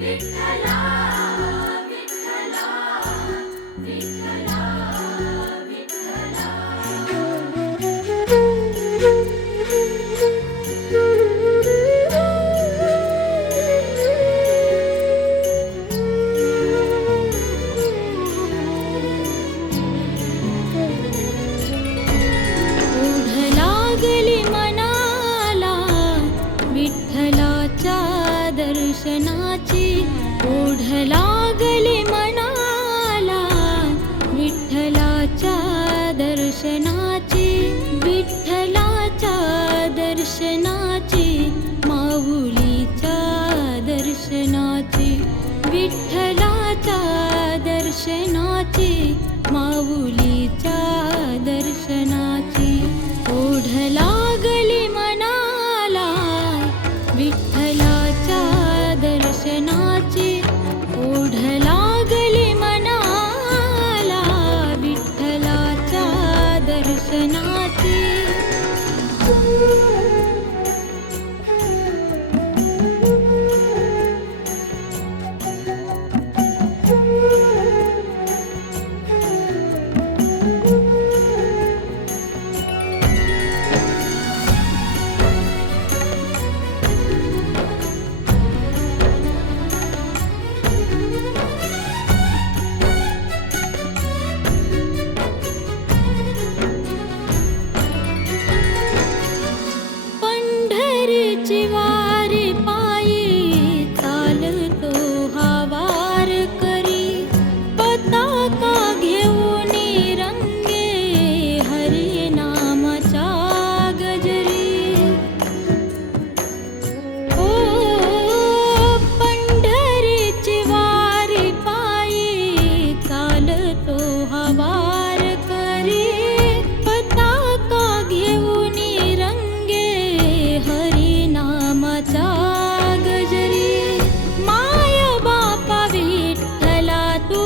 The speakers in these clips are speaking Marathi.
विठ्ठला विठ्ठला विठ्ठला विठ्ठला. ओढ लागली मनाला विठ्ठलाच्या दर्शनाची. ओढ लागली मनाला विठ्ठलाच्या दर्शनाची. विठ्ठलाच्या दर्शनाची माऊलीच्या दर्शनाची. विठ्ठलाच्या दर्शनाची माऊलीच्या दर्शनाची. ओढ लागली मनाला विठ्ठलाच्या दर्शनाची. ओढ लागली मनाला विठ्ठलाच्या दर्शनाची. पंढरीची वारी पायी चालतो हा वारकरी. पताका घेऊन रंगे हरिनामाच्या गजरी. ओ पंढरीची वारी पायी चालतो हा वारकरी. पताका घेऊन रंगे हरिनामाचा गजरी. माय बापा विठ्ठला तू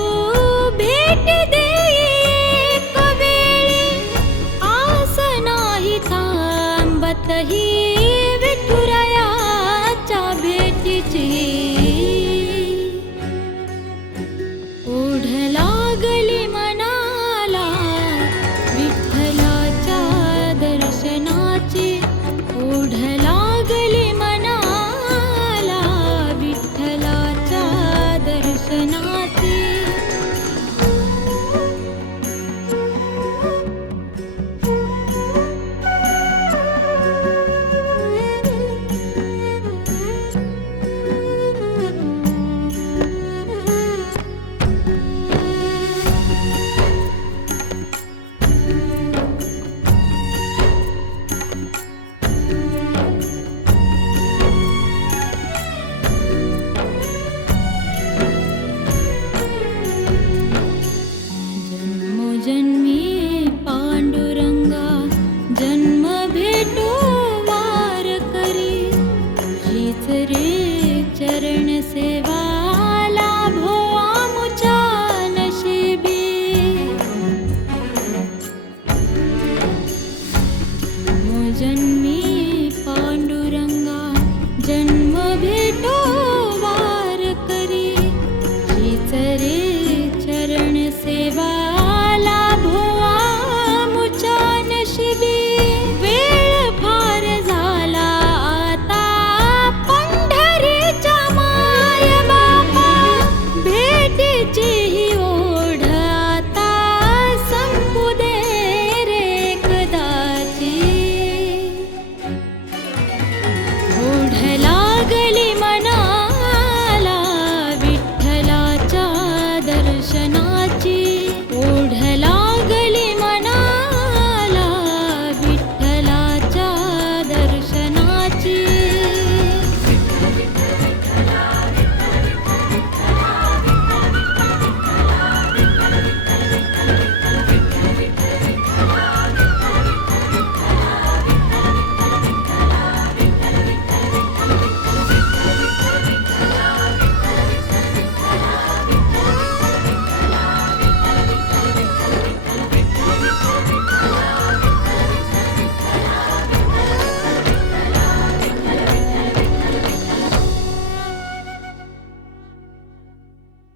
भेट दे एक वेळी. आस नाही थांबत ही विठुरायाच्या भेटीची. ओढ लागली मनाला विठ्ठलाच्या दर्शनाची. ओढ लागली मनाला विठ्ठलाच्या दर्शनाची. जन्मोजन्मी पांडुरंगा जन्म भेटो वारकरी. हीच रे चरण सेवा